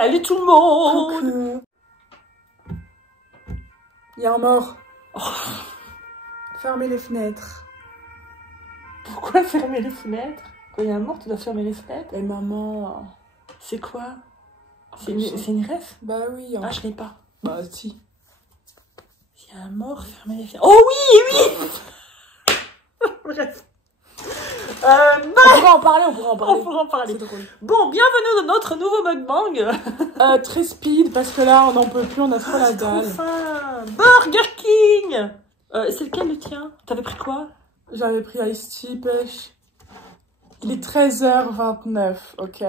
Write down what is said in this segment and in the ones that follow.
Salut tout le monde. Il y a un mort. Oh. Fermez les fenêtres. Pourquoi fermer les fenêtres? Quand il y a un mort, tu dois fermer les fenêtres. Et maman... C'est quoi? C'est une ref? Bah oui. Hein. Ah, je l'ai pas. Bah si. Il y a un mort, fermer les fenêtres. Oh oui, oui. Bref. On pourra en parler, on pourra en parler. Bon, bienvenue dans notre nouveau mukbang. Très speed, parce que là, on n'en peut plus, on a trop la dalle. Burger King. C'est lequel le tien? T'avais pris quoi? J'avais pris Ice Tea pêche. Il est 13h29, ok?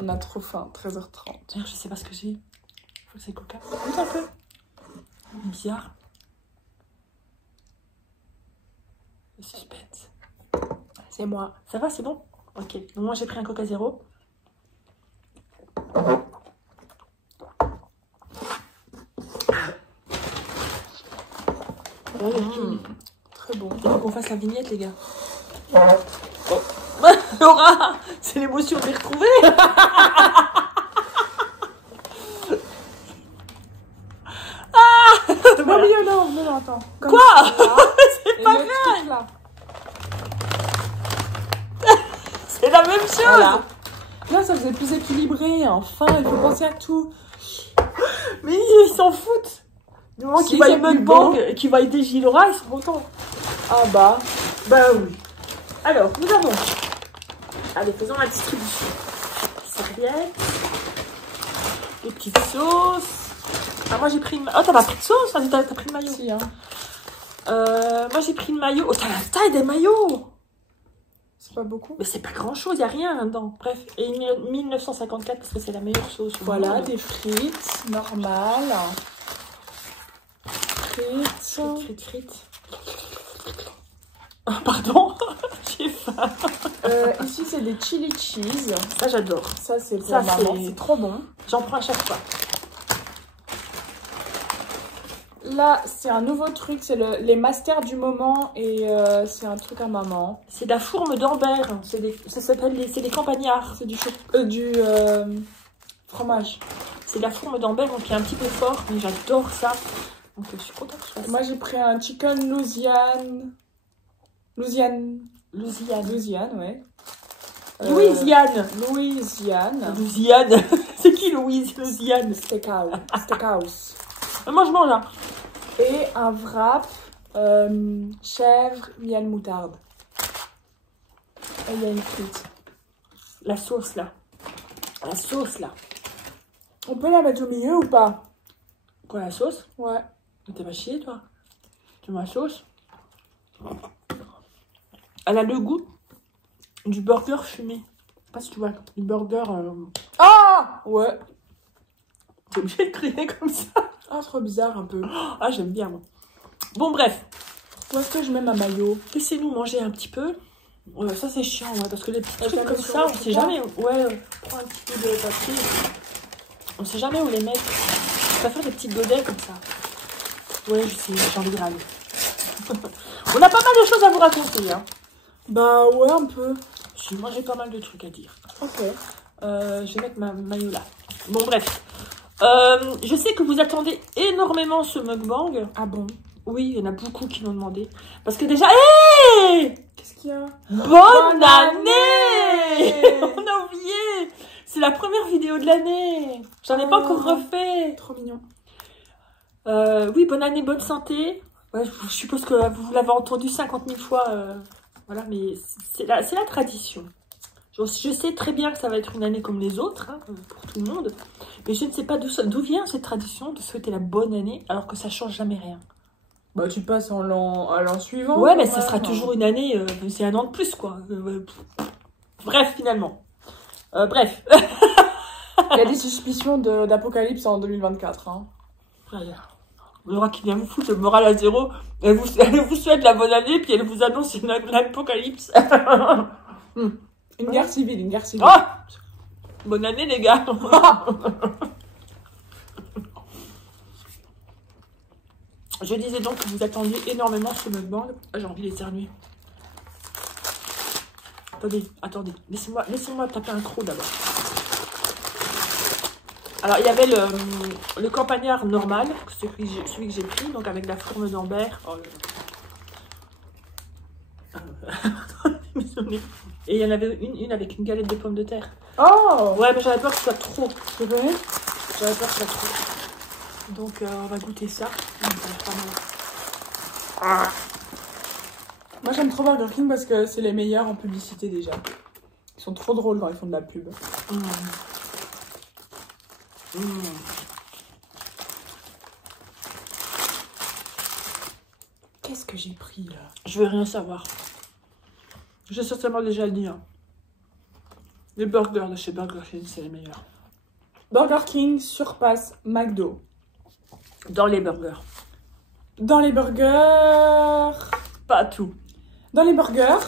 On a trop faim, 13h30. Je sais pas ce que j'ai. Faut que c'est Coca. Goûte un peu. Bizarre. Le suspense. C'est moi. Ça va, c'est bon? Ok. Donc moi j'ai pris un Coca Zéro. Très bon. Il faut qu'on fasse la vignette, les gars. Oh. Laura, c'est l'émotion de les retrouver. Voilà. Non, attends. Comme quoi? C'est pas vrai. Là. C'est la même chose. Voilà. Là, ça faisait plus équilibré. Enfin, il faut penser à tout. Mais ils s'en foutent. Du moment qu'ils voient mukbang, qu'ils voient des Laura, ils sont contents. Ah bah. Bah oui. Alors, nous avons... Allez, faisons la distribution. Serviette. Les petites sauces. Ah, moi j'ai pris une... Oh, t'as pas pris de sauce? T'as pris le maillot? Si, hein. Moi j'ai pris le maillot. Oh, t'as la taille des maillots! C'est pas beaucoup. Mais c'est pas grand chose, y a rien dedans. Bref, et 1954 parce que c'est la meilleure sauce. Voilà, des frites normales. Frites. Oh, pardon, j'ai faim. Ici, c'est des chili cheese. Ça, j'adore. Ça, c'est pour maman. C'est trop bon. J'en prends à chaque fois. Là, c'est un nouveau truc. C'est les masters du moment. Et c'est un truc à maman. C'est de la fourme d'Ambert. Ça s'appelle c'est des campagnards. C'est du fromage. C'est de la fourme d'Ambert, donc qui est un petit peu fort. Mais j'adore ça. Donc, je suis contente que je fasse ça. Moi, j'ai pris un chicken Louisiane, ouais. Louisiane. C'est qui Louisiane? Steakhouse. Moi, je mange là. Et un wrap chèvre, miel, moutarde. Et il y a une frite. La sauce là. On peut la mettre au milieu ou pas? Quoi, la sauce? Ouais. T'es pas chier, toi? Tu mets la sauce? Elle a le goût du burger fumé. Je sais pas si tu vois. Du burger... Ah ouais. T'es obligé de crier comme ça. Ah, trop bizarre un peu. Ah, j'aime bien, moi. Bon, bref. Où est-ce que je mets ma maillot? Laissez-nous manger un petit peu. Ouais, ça, c'est chiant, ouais, parce que les petits trucs comme ça, on sait jamais... Ouais, prends un petit peu de papier. On sait jamais où les mettre. Je préfère des petits godets comme ça. Ouais, je sais, j'ai envie de râler. On a pas mal de choses à vous raconter, hein. Bah ouais, un peu. Moi, j'ai pas mal de trucs à dire. Ok. Je vais mettre ma maillot là. Bon, bref. Je sais que vous attendez énormément ce mukbang. Ah bon? Oui, il y en a beaucoup qui l'ont demandé. Parce que déjà... Hey! Qu'est-ce qu'il y a? Bonne année! On a oublié. C'est la première vidéo de l'année. J'en ai pas encore refait. Trop mignon. Oui, bonne année, bonne santé. Ouais, je suppose que vous l'avez entendu 50 000 fois. Voilà, mais c'est la tradition. Je sais très bien que ça va être une année comme les autres, hein, pour tout le monde. Mais je ne sais pas d'où vient cette tradition de souhaiter la bonne année alors que ça change jamais rien. Bah, tu passes à l'an suivant. Ouais, mais ça sera toujours une année. C'est un an de plus, quoi. Bref, finalement. Bref. Il y a des suspicions d'apocalypse en 2024. Hein. Voilà. Laura qui vient vous foutre le moral à zéro. Elle vous souhaite la bonne année, puis elle vous annonce une apocalypse. Une guerre civile, Oh, bonne année, les gars. Je disais donc que vous attendiez énormément ce mukbang. J'ai envie d'éternuer. Attendez. Laissez-moi taper un croc d'abord. Alors, il y avait le campagnard normal, celui que j'ai pris, donc avec la fourme d'Ambert. Oh, et il y en avait une avec une galette de pommes de terre. Oh! Ouais, mais j'avais peur que ce soit trop. C'est vrai? J'avais peur que ce soit trop. Donc, on va goûter ça. Ça a l'air pas mal. Moi, j'aime trop Burger King parce que c'est les meilleurs en publicité déjà. Ils sont trop drôles quand ils font de la pub. Qu'est-ce que j'ai pris là? Je veux rien savoir. J'ai certainement déjà dit. Hein. Les burgers de chez Burger King, c'est les meilleurs. Burger King surpasse McDo. Dans les burgers. Dans les burgers... Pas tout. Dans les burgers,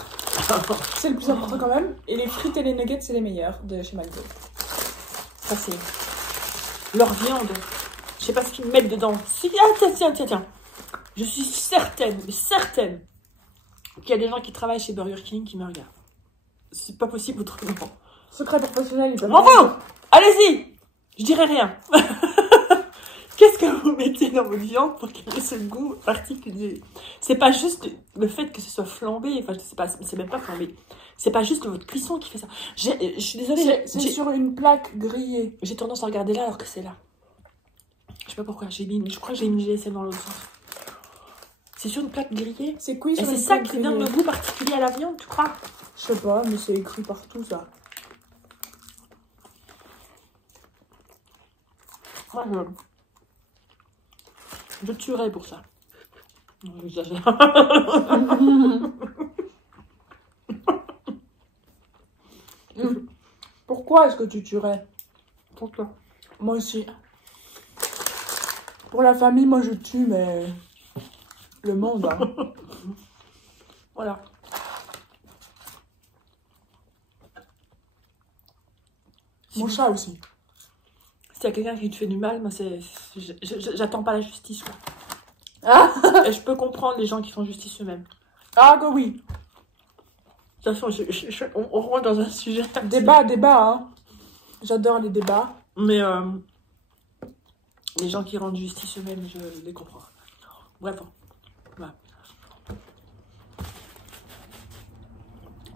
c'est le plus important quand même. Et les frites et les nuggets, c'est les meilleurs de chez McDo. Ça, c'est leur viande. Je sais pas ce qu'ils mettent dedans. Si... Ah, tiens. Je suis certaine, mais certaine, qu'il y a des gens qui travaillent chez Burger King qui me regardent. C'est pas possible autrement. Secret professionnel, ils peuvent... Enfin, allez-y. Je dirai rien. Qu'est-ce que vous mettez dans votre viande pour qu'il ait ce goût particulier? C'est pas juste le fait que ce soit flambé, enfin, c'est même pas flambé. C'est pas juste votre cuisson qui fait ça. Je suis désolée. C'est sur une plaque grillée. J'ai tendance à regarder là alors que c'est là. Je sais pas pourquoi. Je crois que j'ai mis GSM dans l'autre sens. C'est sur une plaque grillée. C'est cuit sur Et une c'est ça plaque qui donne le goût particulier à la viande, tu crois? Je sais pas, mais c'est écrit partout ça. Moi, je tuerais pour ça. Non, j'exagère. Pourquoi est-ce que tu tuerais? Pourquoi? Moi aussi. Pour la famille, moi je tue, mais... Le monde, hein. Voilà. Mon chat aussi. S'il y a quelqu'un qui te fait du mal, moi j'attends pas la justice. Quoi. Ah, Et je peux comprendre les gens qui font justice eux-mêmes. ah que oui. De toute façon, on rentre dans un sujet. Débat, hein. J'adore les débats. Mais les gens qui rendent justice eux-mêmes, je les comprends. Bref. Voilà.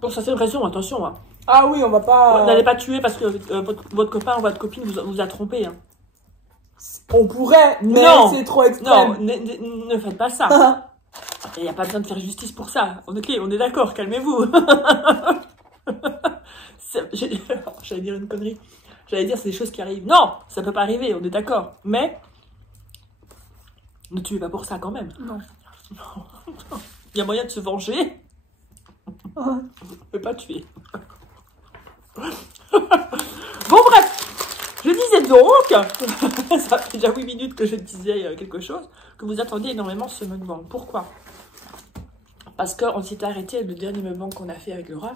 Bon, ça c'est une raison, attention. Hein. Ah oui, on va pas... N'allez pas tuer parce que votre copain ou votre copine vous a trompé. Hein. On pourrait, mais c'est trop extrême. Non, ne faites pas ça. Il n'y a pas besoin de faire justice pour ça. Ok, on est d'accord, calmez-vous. J'allais dire une connerie. J'allais dire c'est des choses qui arrivent. Non, ça peut pas arriver, on est d'accord. Mais ne tuez pas pour ça quand même. Non. Il y a moyen de se venger. On ne peut pas tuer. Bon bref, je disais donc, ça fait déjà 8 minutes que je disais quelque chose, que vous attendiez énormément ce mukbang. Pourquoi? Parce qu'on s'était arrêté le dernier mukbang qu'on a fait avec Laura.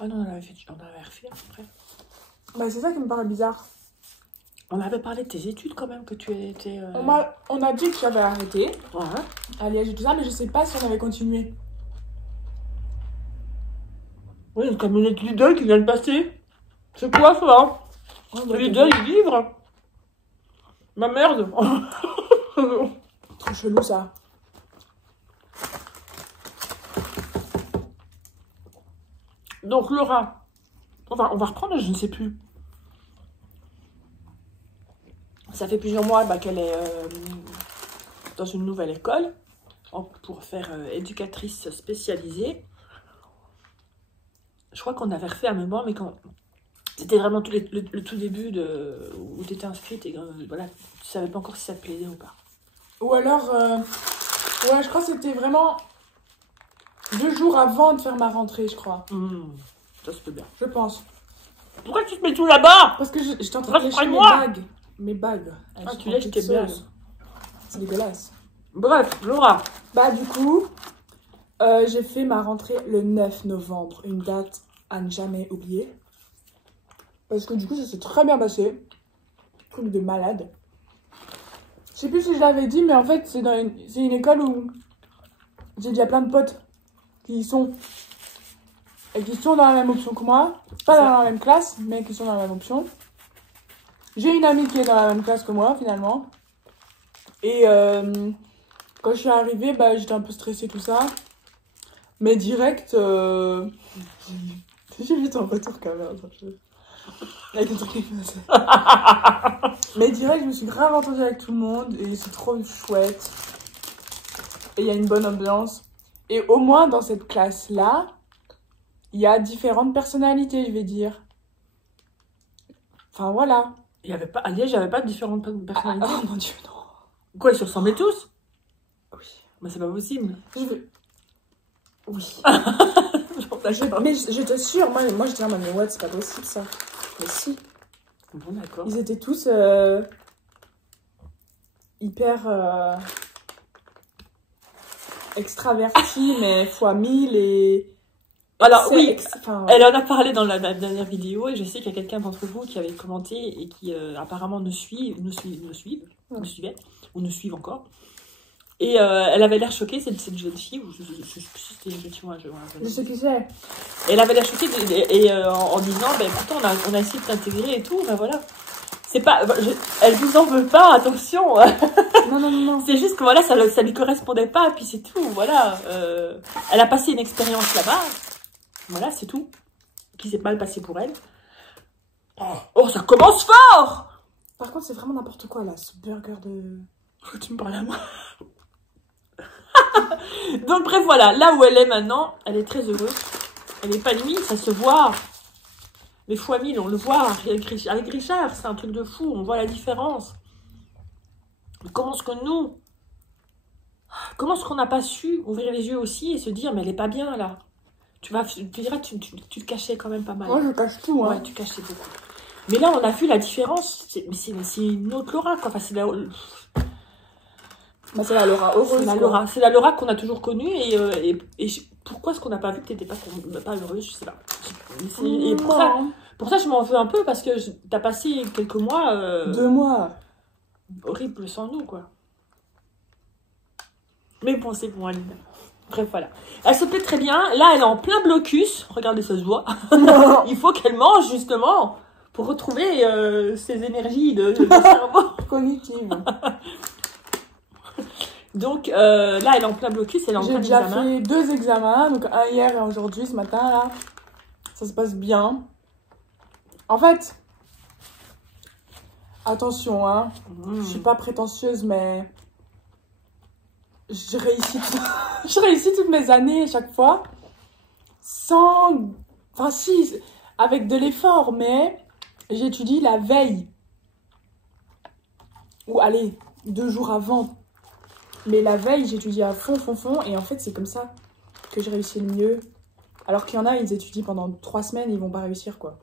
Ah non, on avait refait après. Bah c'est ça qui me paraît bizarre. On avait parlé de tes études quand même, que tu étais... On a dit que j'avais arrêté. Ouais. À Liège et tout ça, mais je sais pas si on avait continué. Oui, c'est comme une étude Lidl qui vient de passer. C'est quoi ça? Ouais, Lidl, il livre. Ma merde. Trop chelou ça. Donc Laura, on va reprendre, je ne sais plus. Ça fait plusieurs mois qu'elle est dans une nouvelle école pour faire éducatrice spécialisée. Je crois qu'on avait refait un moment, mais quand c'était vraiment le tout début où tu étais inscrite et voilà, tu savais pas encore si ça te plaisait ou pas. Ou alors, ouais, je crois que c'était vraiment 2 jours avant de faire ma rentrée, je crois. Ça se peut bien. Je pense. Pourquoi tu te mets tout là-bas? Parce que j'étais en train de lécher mes bagues. Ah, tu lèches tes bagues. C'est dégueulasse. Bref, Laura. Bah du coup, j'ai fait ma rentrée le 9 novembre. Une date à ne jamais oublier. Parce que du coup, ça s'est très bien passé. Truc de malade. Je sais plus si je l'avais dit, mais en fait, c'est une école où j'ai déjà plein de potes qui y sont. Et qui sont dans la même option que moi. Pas dans la même classe, mais qui sont dans la même option. J'ai une amie qui est dans la même classe que moi, finalement. Et quand je suis arrivée, bah, j'étais un peu stressée, tout ça. Mais direct... J'ai vu ton retour quand même. Avec le truc qui faisait. Mais direct, je me suis grave entendue avec tout le monde. Et c'est trop chouette. Et il y a une bonne ambiance. Et au moins, dans cette classe-là, il y a différentes personnalités, je vais dire. Enfin, voilà. Il y avait pas, à Liège, il n'y avait pas de différentes personnalités. Oh mon dieu, non. Quoi, ils se ressemblaient tous? Oui. Bah, c'est pas possible. Je veux... Oui. Genre, d'accord. Mais je t'assure, moi je dis, mais what, c'est pas possible ça. Mais si. Bon, d'accord. Ils étaient tous hyper extravertis, mais fois 1000 et... Alors, oui, Enfin, elle en a parlé dans la dernière vidéo et je sais qu'il y a quelqu'un d'entre vous qui avait commenté et qui apparemment nous suivait, ou nous suivent encore. Et elle avait l'air choquée, cette jeune fille, ou je sais plus si c'était une jeune fille ou un jeune. je sais qui c'est. Et elle avait l'air choquée en disant, ben pourtant on a essayé de t'intégrer et tout, ben voilà. C'est pas, elle vous en veut pas, attention. Non, non, non, non. C'est juste que voilà, ça lui correspondait pas, et puis c'est tout, voilà. Elle a passé une expérience là-bas, voilà, c'est tout. Qui s'est mal passé pour elle. Oh, ça commence fort! Par contre, c'est vraiment n'importe quoi là, ce burger de... Tu me parles à moi. Donc bref, voilà, là où elle est maintenant, elle est très heureuse. Elle est épanouie, ça se voit. Les fois 1000, on le voit. Avec Richard, c'est un truc de fou, on voit la différence. Comment est-ce qu'on n'a pas su ouvrir les yeux aussi et se dire, mais elle est pas bien là. Tu diras, tu te cachais quand même pas mal. Moi, je cache tout, hein. Ouais, tu cachais beaucoup. Mais là, on a vu la différence. Mais c'est une autre Laura, quoi. Enfin, c'est la... Bah, c'est la Laura heureuse. C'est la Laura qu'on a toujours connue. Et pourquoi est-ce qu'on n'a pas vu que t'étais pas heureuse? Je sais pas. Et pour ça, je m'en veux un peu parce que t'as passé quelques mois... 2 mois. Horrible sans nous, quoi. Mais bon, c'est bon, Aline. Bref, voilà. Elle se plaît très bien. Là, elle est en plein blocus. Regardez, ça se voit. Il faut qu'elle mange, justement, pour retrouver ses énergies de cerveau. Cognitive. Donc, là, elle est en plein blocus. Elle est en plein J'ai déjà examen. fait 2 examens. Donc, un hier et un aujourd'hui, ce matin, là. Ça se passe bien. En fait... Attention, hein. Je suis pas prétentieuse, mais... Je réussis toutes mes années à chaque fois. Sans... Enfin, si, avec de l'effort, mais... J'étudie la veille. Ou, allez, 2 jours avant. Mais la veille, j'étudie à fond. Et en fait, c'est comme ça que je réussis le mieux. Alors qu'il y en a, ils étudient pendant 3 semaines, ils vont pas réussir, quoi.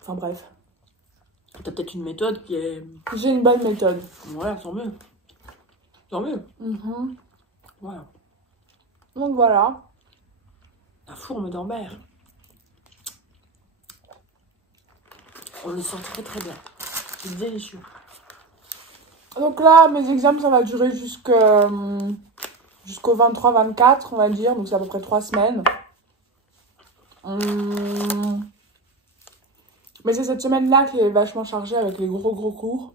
Enfin, bref. T'as peut-être une méthode qui est... J'ai une bonne méthode. Voilà, tant mieux. Tant mieux. Voilà. Donc voilà. La fourme d'Ambert. On le sent très très bien. C'est délicieux. Donc là, mes examens, ça va durer jusqu'au 23-24, on va dire. Donc c'est à peu près 3 semaines. Mais c'est cette semaine-là qui est vachement chargée avec les gros cours.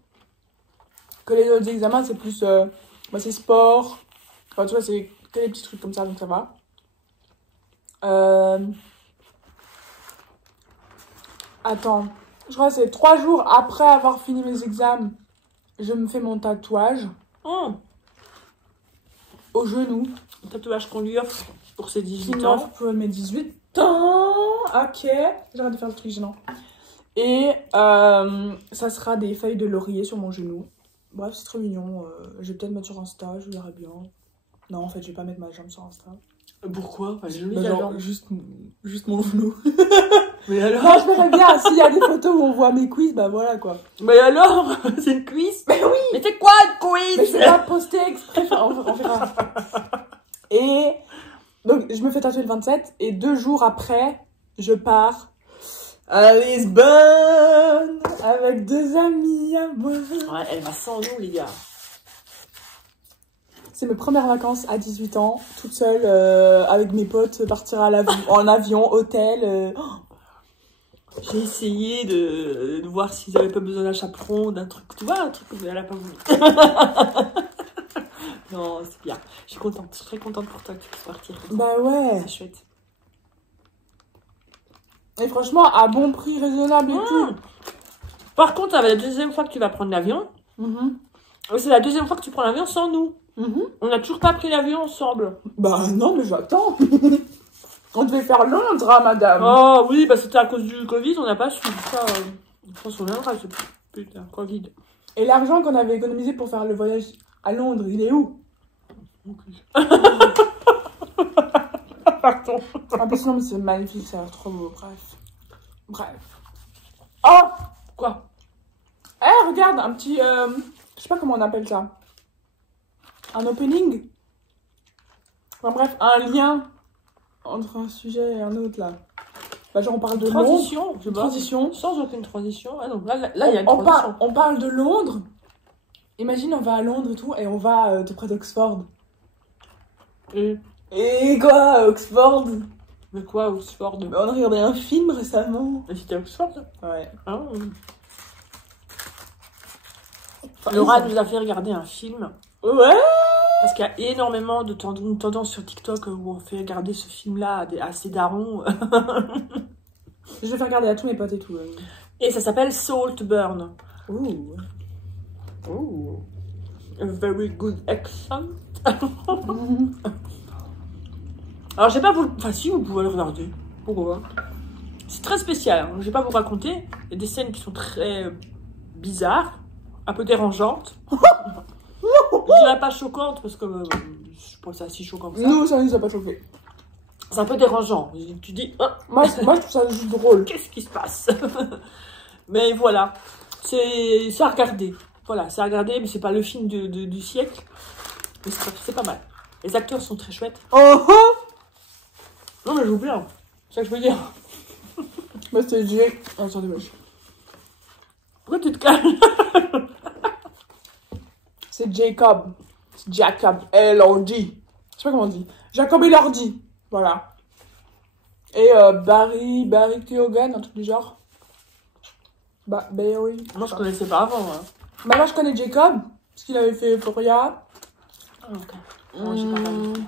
Que les autres examens, c'est plus... c'est sport. Enfin, tu vois, c'est que des petits trucs comme ça, donc ça va. Attends. Je crois que c'est 3 jours après avoir fini mes examens. Je me fais mon tatouage. Oh, Au genou. le tatouage qu'on lui offre pour ses Qui 18 ans. m'offre pour mes 18 ans. Ok. J'arrête de faire le truc gênant. Et ça sera des feuilles de laurier sur mon genou. Bref, c'est trop mignon. Je vais peut-être mettre sur Insta, je verrai bien. Non, en fait, je vais pas mettre ma jambe sur Insta. Pourquoi? Enfin, joli, Bah, alors. genre, juste mon genou. Mais alors? Non, je verrai bien. S'il y a des photos où on voit mes cuisses, bah voilà quoi. Mais alors? C'est une cuisse? Mais oui! Mais c'est quoi une Mais cuisse? je vais pas poster exprès. Enfin, on verra. Et donc, je me fais tatouer le 27. Et 2 jours après, je pars à Lisbonne avec 2 amis à moi. Ouais, elle va sans nous, les gars. C'est mes premières vacances à 18 ans, toute seule, avec mes potes, partir en avion, hôtel. J'ai essayé de voir s'ils avaient pas besoin d'un chaperon, d'un truc, tu vois, un truc que elle a pas voulu. Non, c'est bien. Je suis contente, je suis très contente pour toi que tu puisses partir. Bah ouais. C'est chouette. Et franchement, à bon prix raisonnable et tout. Par contre, ça va être la deuxième fois que tu vas prendre l'avion. C'est la deuxième fois que tu prends l'avion sans nous. On n'a toujours pas pris l'avion ensemble. Bah non, mais j'attends. On devait faire Londres, hein, madame. Oh oui, bah c'était à cause du Covid, on n'a pas su. Ça, je pense qu'on viendra, ce putain, Covid. Et l'argent qu'on avait économisé pour faire le voyage à Londres, il est où? Pardon. En plus, non, mais c'est magnifique, ça a l'air trop beau. Bref. Oh! Quoi? Eh, regarde, un petit... je sais pas comment on appelle ça. Un opening? Enfin bref, un lien entre un sujet et un autre, là. Bah, genre, on parle de Transition, Londres. je sais pas. Transition. Sans aucune transition. Ah donc là il y a une transition. On parle de Londres. Imagine, on va à Londres et tout, et on va tout près d'Oxford. Et quoi, Oxford? Mais quoi, Oxford? On a regardé un film récemment. Et c'était Oxford? Ouais. Ah. Laura nous a fait regarder un film. Ouais. Parce qu'il y a énormément de tendance sur TikTok où on fait regarder ce film-là à ses darons. Je vais faire regarder à tous mes potes et tout. Et ça s'appelle Saltburn. Ouh. Ooh. A very good accent. Alors, je vais pas vous... Enfin, si, vous pouvez le regarder. Pourquoi? C'est très spécial. Hein. Je vais pas vous raconter. Il y a des scènes qui sont très bizarres, un peu dérangeantes. Je dirais pas choquantes, parce que je pense que c'est si choquant que ça. Nous, ça nous a pas choqué. C'est un peu dérangeant. Tu dis... Oh, moi, je trouve ça juste drôle. Qu'est-ce qui se passe? Mais voilà. C'est à regarder. Voilà, c'est à regarder, mais c'est pas le film du siècle. Mais c'est pas mal. Les acteurs sont très chouettes. Oh oh. Non, mais je joue bien. C'est ça que je veux dire. Bah, c'est Jay. Oh, attendez, wesh. Pourquoi tu te calmes? C'est Jacob. C'est Jacob. Elordi. Je sais pas comment on dit. Jacob Elordi. Voilà. Et Barry Keoghan, un truc du genre. Barry. Moi, je connaissais pas avant. Hein. Bah, moi, je connais Jacob. Parce qu'il avait fait Euphoria. Ah, ok. Moi, j'ai pas regardé.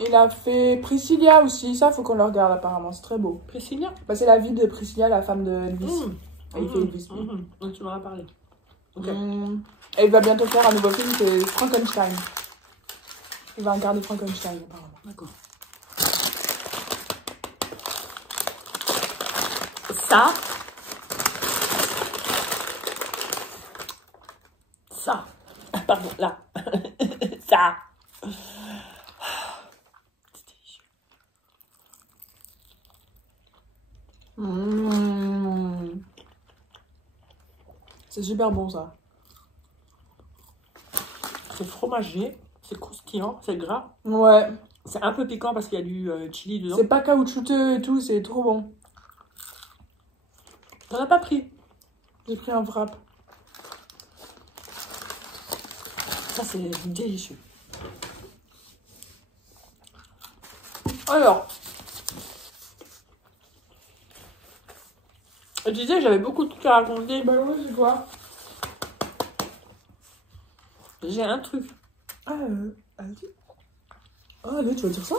Il a fait Priscilla aussi. Ça, faut qu'on le regarde apparemment. C'est très beau. Priscilla? Bah, c'est la vie de Priscilla, la femme de Elvis. Et il fait Elvis. Tu m'en as parlé. Ok. Et il va bientôt faire un nouveau film, c'est Frankenstein. Il va incarner Frankenstein apparemment. D'accord. Ça. Pardon, là. Ça. C'est super bon ça. C'est fromagé, c'est croustillant, c'est gras. Ouais. C'est un peu piquant parce qu'il y a du chili dedans. C'est pas caoutchouteux et tout, c'est trop bon. T'en as pas pris? J'ai pris un frappe. Ça, c'est délicieux. Alors, je disais que j'avais beaucoup de trucs à raconter. Bah ouais, c'est quoi? J'ai un truc. Ah, allez. Oh, allez, tu vas dire ça?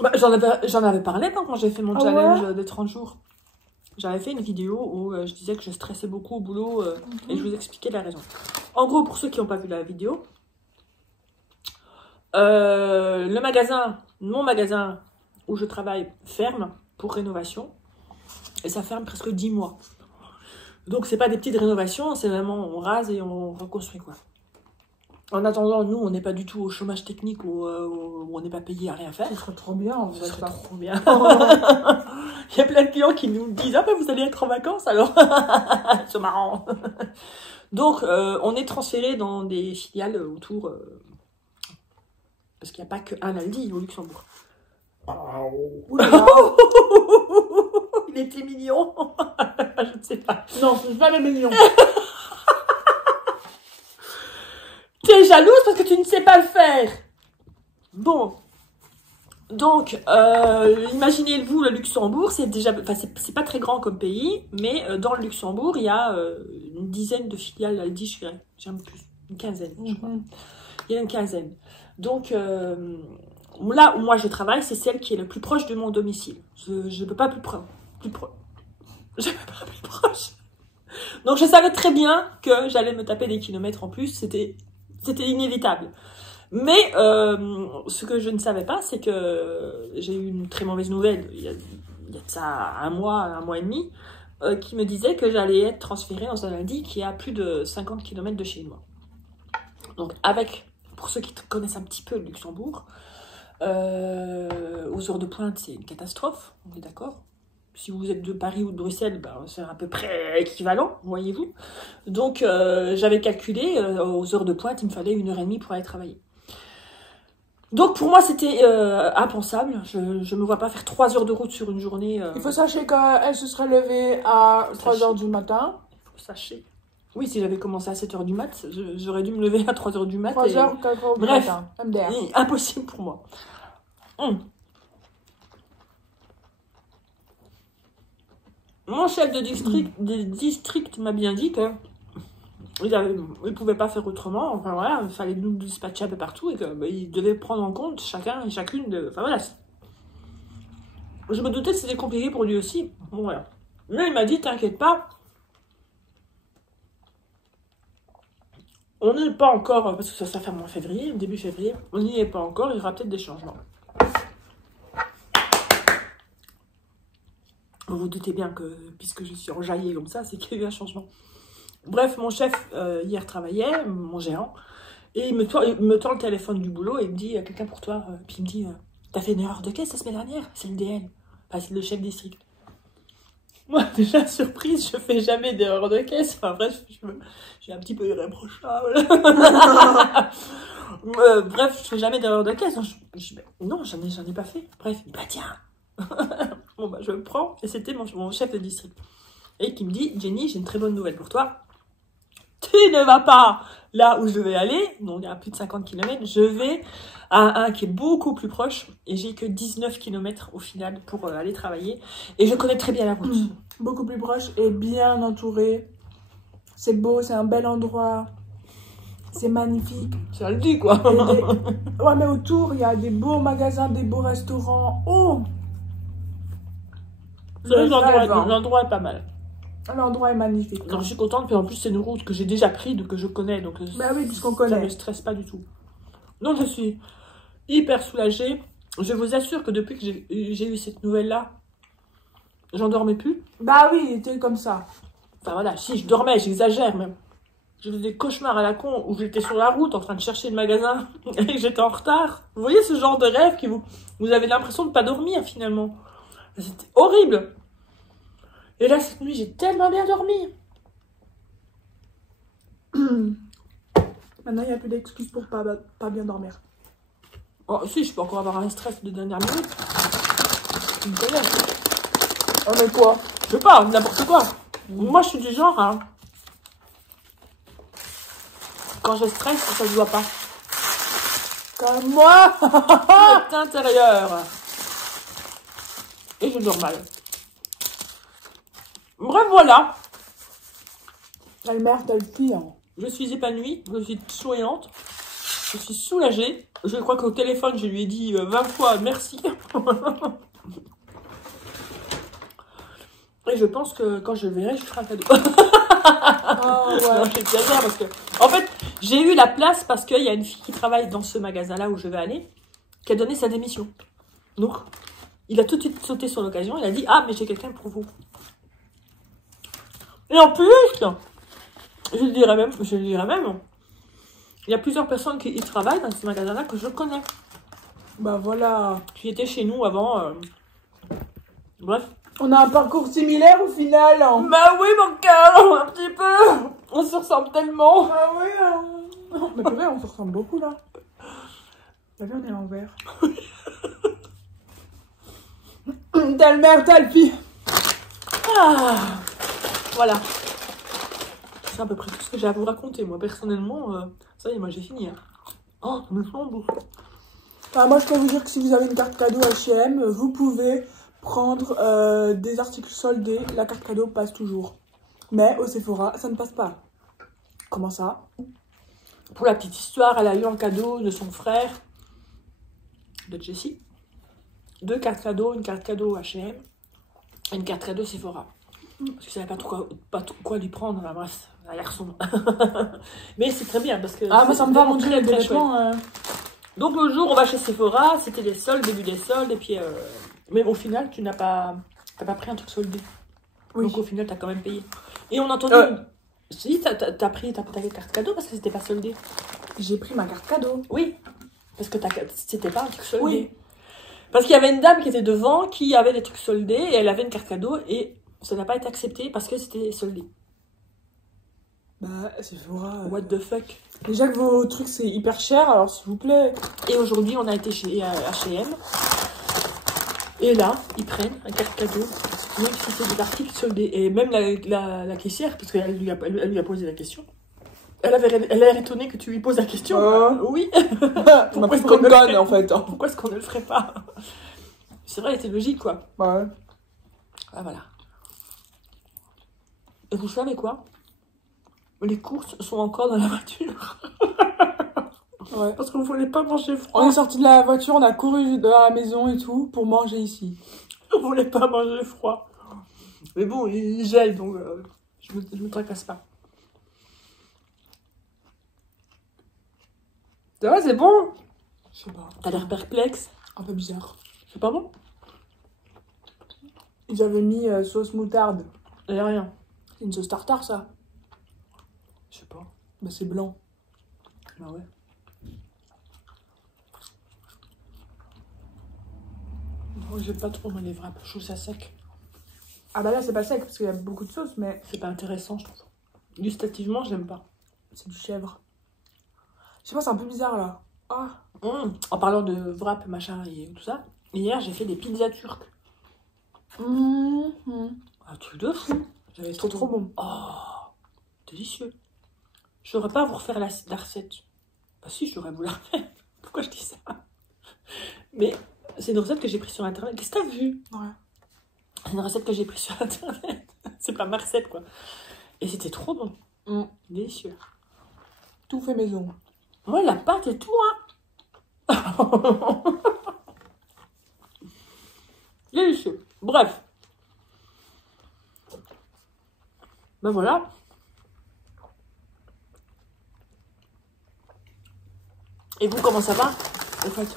Bah, j'en avais parlé quand j'ai fait mon challenge des 30 jours. J'avais fait une vidéo où je disais que je stressais beaucoup au boulot et je vous expliquais la raison. En gros, pour ceux qui n'ont pas vu la vidéo, mon magasin où je travaille ferme pour rénovation et ça ferme presque 10 mois. Donc c'est pas des petites rénovations, c'est vraiment on rase et on reconstruit quoi. En attendant, nous on n'est pas du tout au chômage technique où on n'est pas payé à rien faire. Ça serait trop bien en Ça fait. serait trop bien. Il y a plein de clients qui nous disent ah ben vous allez être en vacances alors. C'est marrant. Donc on est transféré dans des filiales autour parce qu'il n'y a pas qu'un Aldi au Luxembourg. Il était mignon. Je ne sais pas. Non, c'est jamais mignon. T'es jalouse parce que tu ne sais pas le faire. Bon. Donc, imaginez-vous le Luxembourg, c'est déjà, enfin, c'est pas très grand comme pays, mais dans le Luxembourg, il y a une dizaine de filiales Aldi, je dirais, j'aime plus, une quinzaine, je crois. Il y a une quinzaine. Donc, là où moi je travaille, c'est celle qui est le plus proche de mon domicile. Je ne peux pas plus proche. Je peux pas plus proche. Donc, je savais très bien que j'allais me taper des kilomètres en plus, c'était inévitable. Mais ce que je ne savais pas, c'est que j'ai eu une très mauvaise nouvelle il y a de ça un mois et demi, qui me disait que j'allais être transférée dans un Aldi qui est à plus de 50 km de chez moi. Donc pour ceux qui connaissent un petit peu le Luxembourg, aux heures de pointe, c'est une catastrophe, on est d'accord. Si vous êtes de Paris ou de Bruxelles, ben, c'est à peu près équivalent, voyez-vous. Donc j'avais calculé, aux heures de pointe, il me fallait 1h30 pour aller travailler. Donc pour moi c'était impensable, je me vois pas faire 3 heures de route sur une journée. Il faut sachez qu'elle se serait levée à 3h du matin. Il faut sachez. Oui, si j'avais commencé à 7h du mat, j'aurais dû me lever à 3h du mat. 3h ou 4h du Bref, matin. MDR. Impossible pour moi. Mon chef de district m'a bien dit que il pouvait pas faire autrement. Enfin voilà, il fallait nous dispatcher un peu partout et qu'il devait prendre en compte chacun et chacune de. Enfin voilà. Je me doutais que c'était compliqué pour lui aussi. Bon voilà. Mais il m'a dit, t'inquiète pas. On n'y est pas encore, parce que ça fait en février, début février. On n'y est pas encore, il y aura peut-être des changements. Vous vous doutez bien que, puisque je suis enjaillée comme ça, c'est qu'il y a eu un changement. Bref, mon chef, hier, travaillait, mon gérant, et il me tend le téléphone du boulot et il me dit, quelqu'un pour toi. Puis il me dit, t'as fait une erreur de caisse la semaine dernière? C'est le DL. Enfin, c'est le chef district. Moi, déjà, surprise, je fais jamais d'erreur de caisse. Enfin, bref, j'ai un petit peu irréprochable. Bref, je fais jamais d'erreur de caisse. Non, j'en ai pas fait. Bref, bah tiens. Bon, bah, je le prends. Et c'était mon chef de district. Et qui me dit, Jenny, j'ai une très bonne nouvelle pour toi. Tu ne vas pas là où je vais aller. Donc, il y a plus de 50 km. Je vais à un qui est beaucoup plus proche. Et j'ai que 19 km au final pour aller travailler. Et je connais très bien la route. Beaucoup plus proche et bien entouré. C'est beau, c'est un bel endroit. C'est magnifique. Ça le dit, quoi. Ouais, mais autour, il y a des beaux magasins, des beaux restaurants. Oh! L'endroit est pas mal. L'endroit est magnifique. Alors, je suis contente, puis en plus, c'est une route que j'ai déjà prise, que je connais. Donc, bah oui, puisqu'on ça connaît. ne me stresse pas du tout. Donc, je suis hyper soulagée. Je vous assure que depuis que j'ai eu cette nouvelle-là, j'en dormais plus. Bah oui, il était comme ça. Enfin, voilà, si je dormais, j'exagère même. Je faisais des cauchemars à la con où j'étais sur la route en train de chercher le magasin et que j'étais en retard. Vous voyez ce genre de rêve qui vous avez l'impression de ne pas dormir finalement. C'était horrible. Et là, cette nuit, j'ai tellement bien dormi. Maintenant, il n'y a plus d'excuses pour pas bien dormir. Oh, si, je peux encore avoir un stress de dernière minute. Tu me connais. Oh, mais quoi? Je sais pas, n'importe quoi. Moi, je suis du genre, hein. Quand je stresse, ça se voit pas. Comme moi. Est intérieur. Et je dors mal. Bref, voilà. Elle mère, t'as le pire. Je suis épanouie, je suis souriante, je suis soulagée. Je crois qu'au téléphone, je lui ai dit 20 fois merci. Et je pense que quand je le verrai, je ferai un cadeau. Oh, ouais. Non, j'exagère parce que... En fait, j'ai eu la place parce qu'il y a une fille qui travaille dans ce magasin-là où je vais aller, qui a donné sa démission. Donc, il a tout de suite sauté sur l'occasion. Il a dit, ah, mais j'ai quelqu'un pour vous. Et en plus, je le dirais même, il y a plusieurs personnes qui y travaillent dans ce magasin-là que je connais. Bah voilà. Qui étaient chez nous avant. Bref. On a un parcours similaire au final. Bah oui, mon cœur, un petit peu. On se ressemble tellement. Ah oui. Mais c'est vrai, on se ressemble beaucoup là. T'as vu, on est à l'envers. T'as le mère, t'as le pire. Ah, voilà. C'est à peu près tout ce que j'ai à vous raconter. Moi, personnellement, ça y est, moi j'ai fini. Hein. Oh, me flambe. Enfin, moi, je peux vous dire que si vous avez une carte cadeau H&M, vous pouvez prendre des articles soldés. La carte cadeau passe toujours. Mais au Sephora, ça ne passe pas. Comment ça? Pour la petite histoire, elle a eu en cadeau de son frère, de Jessie, 2 cartes cadeaux, une carte cadeau H&M et une carte cadeau Sephora. Parce que je savais pas trop quoi lui prendre, là, bref, un garçon. Mais c'est très bien parce que... Ah, moi, ça me va, mon dieu, très, des très vêtements. Donc le jour, on va chez Sephora, c'était les soldes, début des soldes, et puis... Mais au final, t'as pas pris un truc soldé. Oui. Donc au final, t'as quand même payé. Et on a entendu... Si, t'as pris ta carte cadeau parce que c'était pas soldé. J'ai pris ma carte cadeau. Oui, parce que c'était pas un truc soldé. Oui. Parce qu'il y avait une dame qui était devant, qui avait des trucs soldés, et elle avait une carte cadeau, et ça n'a pas été accepté parce que c'était soldé. Bah, Sephora... What the fuck. Déjà que vos trucs, c'est hyper cher, alors s'il vous plaît. Et aujourd'hui, on a été chez H&M. Et là, ils prennent un carte cadeau, même si c'est des articles soldés. Et même la caissière, parce qu'elle lui a posé la question, elle a l'air étonnée que tu lui poses la question. Oui. Tu m'as pris pour une conne, en fait. Pourquoi est-ce qu'on ne le ferait pas? C'est vrai, c'est logique, quoi. Ouais. Ah, voilà. Et vous savez quoi? Les courses sont encore dans la voiture. Ouais. Parce qu'on ne voulait pas manger froid. On est sorti de la voiture, on a couru de la maison et tout pour manger ici. On voulait pas manger froid. Mais bon, il gèle, donc je me tracasse pas. Ça va, c'est bon? Je sais pas. T'as l'air perplexe. Un peu bizarre. C'est pas bon? Ils avaient mis sauce moutarde. Il y a rien. C'est une sauce tartare, ça? Je sais pas. Bah, c'est blanc. Bah ouais. Moi, j'aime pas trop les wraps. Je trouve ça sec. Ah bah là, c'est pas sec parce qu'il y a beaucoup de sauce, mais C'est pas intéressant, je trouve. Gustativement, j'aime pas. c'est du chèvre. Je sais pas, c'est un peu bizarre, là. Ah. En parlant de wrap, machin et tout ça, hier, j'ai fait des pizzas turques. Un truc de fou. C'est trop bon. Oh, délicieux. Je saurais pas vous refaire la recette. Bah si, je saurais vous la refaire. Pourquoi je dis ça? Mais c'est une recette que j'ai prise sur internet. Qu'est-ce que t'as vu? Ouais. C'est une recette que j'ai prise sur internet. C'est pas ma recette, quoi. Et c'était trop bon. Délicieux. Tout fait maison. Ouais, la pâte et tout, hein. Délicieux. Bref. Ben voilà. Et vous, comment ça va? En fait,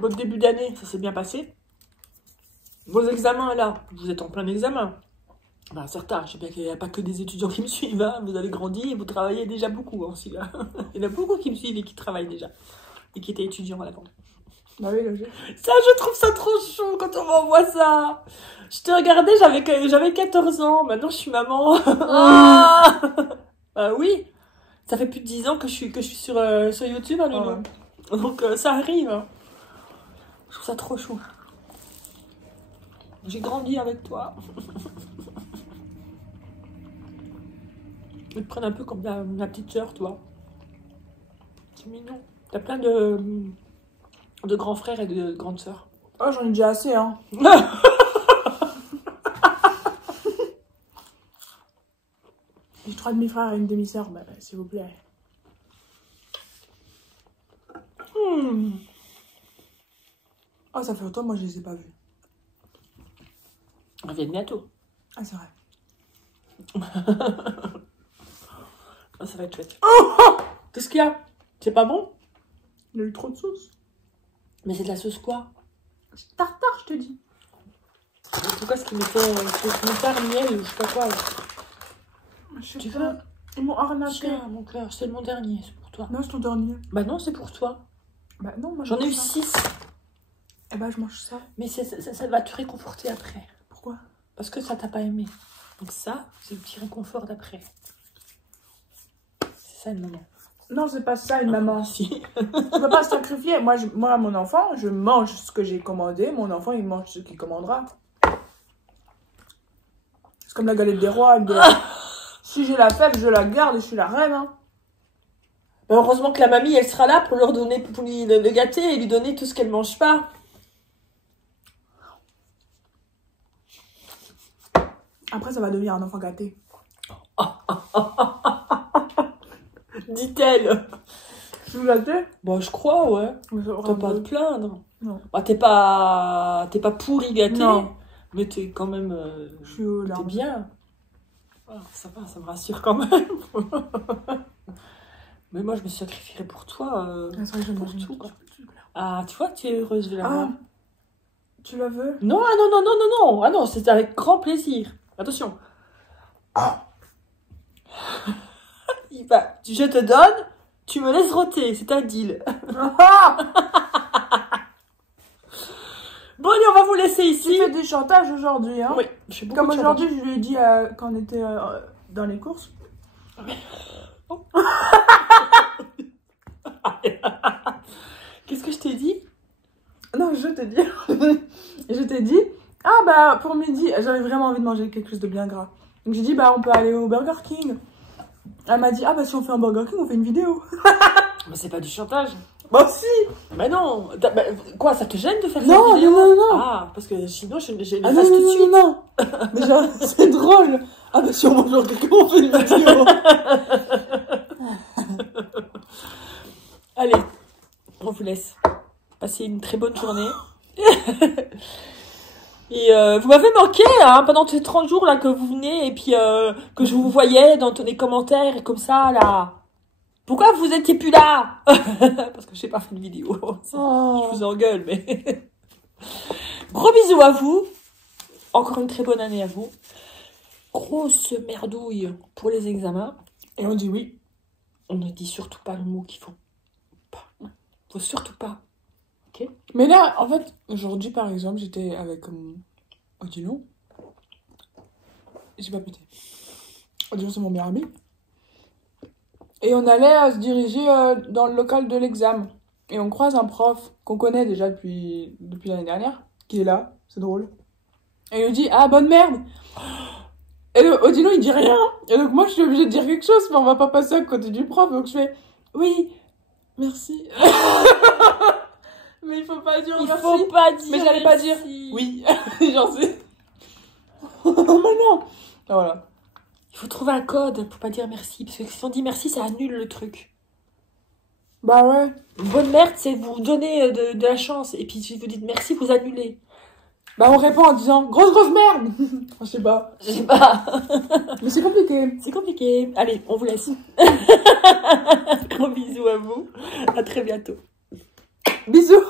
votre début d'année, ça s'est bien passé? Vos examens, là, vous êtes en plein examen. Ben, certains, je sais bien qu'il n'y a pas que des étudiants qui me suivent, hein. Vous avez grandi et vous travaillez déjà beaucoup hein, aussi, là. Il y en a beaucoup qui me suivent et qui travaillent déjà. Et qui étaient étudiants à la banque. Bah oui, logique. Ça, je trouve ça trop chou quand on m'envoie ça. Je te regardais, j'avais 14 ans. Maintenant, je suis maman. Ah bah oui. Ça fait plus de 10 ans que je suis sur YouTube, hein, Loulou. Donc, ça arrive. Hein. Je trouve ça trop chou. J'ai grandi avec toi. Ils te prennent un peu comme ma petite sœur, toi. C'est mignon. T'as plein de grands frères et de grandes sœurs. Oh, j'en ai déjà assez, hein. J'ai 3 demi-frères et une demi-sœur, bah, s'il vous plaît. Oh, ça fait longtemps, moi, je les ai pas vus. Ils reviennent bientôt. Ah, c'est vrai. Oh, ça va être chouette. Qu'est-ce qu'il y a? C'est pas bon? Il y a eu trop de sauce. Mais c'est de la sauce quoi? Tartare, je te dis. C'est quoi ce qu'ils mettaient? Sauce moutarde, miel ou je sais pas quoi là. Tu veux? Ils m'ont arnaqué. Tiens, mon cœur, c'est mon dernier, c'est pour toi. Non, c'est ton dernier. Bah non, c'est pour toi. Bah non, moi J'en ai eu ça. 6. Eh bah, je mange ça. Mais ça va te réconforter après. Pourquoi? Parce que ça t'a pas aimé. Donc ça, c'est le petit réconfort d'après. C'est ça une maman. Non, c'est pas ça, une maman. Si. Tu peux pas sacrifier. Moi, mon enfant, je mange ce que j'ai commandé. Mon enfant, il mange ce qu'il commandera. C'est comme la galette des rois. Si j'ai la fève, je la garde et je suis la reine. Hein. Heureusement que la mamie, elle sera là pour leur donner, pour lui le gâter et lui donner tout ce qu'elle mange pas. Après, ça va devenir un enfant gâté. Dit-elle. Je suis gâtée? Bon, je crois, ouais. T'as pas à te plaindre. Non. Bah, t'es pas pourri gâté. Non. Mais t'es quand même... Je suis au t'es larmes. bien. Voilà, ça va, ça me rassure quand même. Mais moi, je me sacrifierais pour toi. C'est vrai que je pour mange tout, quoi. tout. Ah, tu vois, tu es heureuse de la Ah, voir. tu la veux? Non, ah non, non, non, non, non. Ah non, c'est avec grand plaisir. Attention. Je te donne, tu me laisses roter. C'est un deal. Bon, allez, on va vous laisser Tu ici. fais des chantages aujourd'hui, hein? Oui, je fais beaucoup Comme de aujourd'hui, je lui ai dit quand on était dans les courses. Qu'est-ce que je t'ai dit? Non, je te dis. Je t'ai dit, ah bah pour midi, j'avais vraiment envie de manger quelque chose de bien gras. Donc j'ai dit, bah on peut aller au Burger King. Elle m'a dit, ah bah si on fait un Burger King, on fait une vidéo. Mais c'est pas du chantage. Bah si. Mais non. Quoi, ça te gêne de faire Non, cette vidéo? non, non, non. Ah, parce que sinon, je les Ah non, fasse non, tout de non, suite. non, non. Mais genre, c'est drôle. Ah bah si on mange quelqu'un, on fait une vidéo. Allez, on vous laisse. Passez une très bonne journée. Et vous m'avez manqué hein, pendant ces 30 jours là que vous venez et puis que je vous voyais dans les commentaires et comme ça là. Pourquoi vous étiez plus là? Parce que je n'ai pas fait de vidéo. Oh. Je vous engueule, mais... Gros bisous à vous. Encore une très bonne année à vous. Grosse merdouille pour les examens. Et on dit oui. On ne dit surtout pas le mot qu'il faut pas. Faut surtout pas. Ok? Mais là, en fait, aujourd'hui par exemple, j'étais avec Odilon. J'ai pas pété. Odilon, c'est mon meilleur ami. Et on allait se diriger dans le local de l'examen. Et on croise un prof qu'on connaît déjà depuis l'année dernière, qui est là, c'est drôle. Et il nous dit, ah, bonne merde. Et Odilon, il dit rien. Et donc moi, je suis obligée de dire quelque chose, mais on va pas passer à côté du prof. Donc je fais, oui, merci. Mais il faut pas dire Il merci. faut pas dire. Mais j'allais pas dire merci. oui. Genre c'est... Mais non. Ah, voilà. Il faut trouver un code pour pas dire merci. Parce que si on dit merci, ça annule le truc. Bah ouais. Une bonne merde, c'est vous donner de la chance. Et puis si vous dites merci, vous annulez. Bah on répond en disant grosse merde. Je sais pas. Je sais pas. Mais c'est compliqué. C'est compliqué. Allez, on vous laisse. Gros bisous à vous. À très bientôt. Bisous.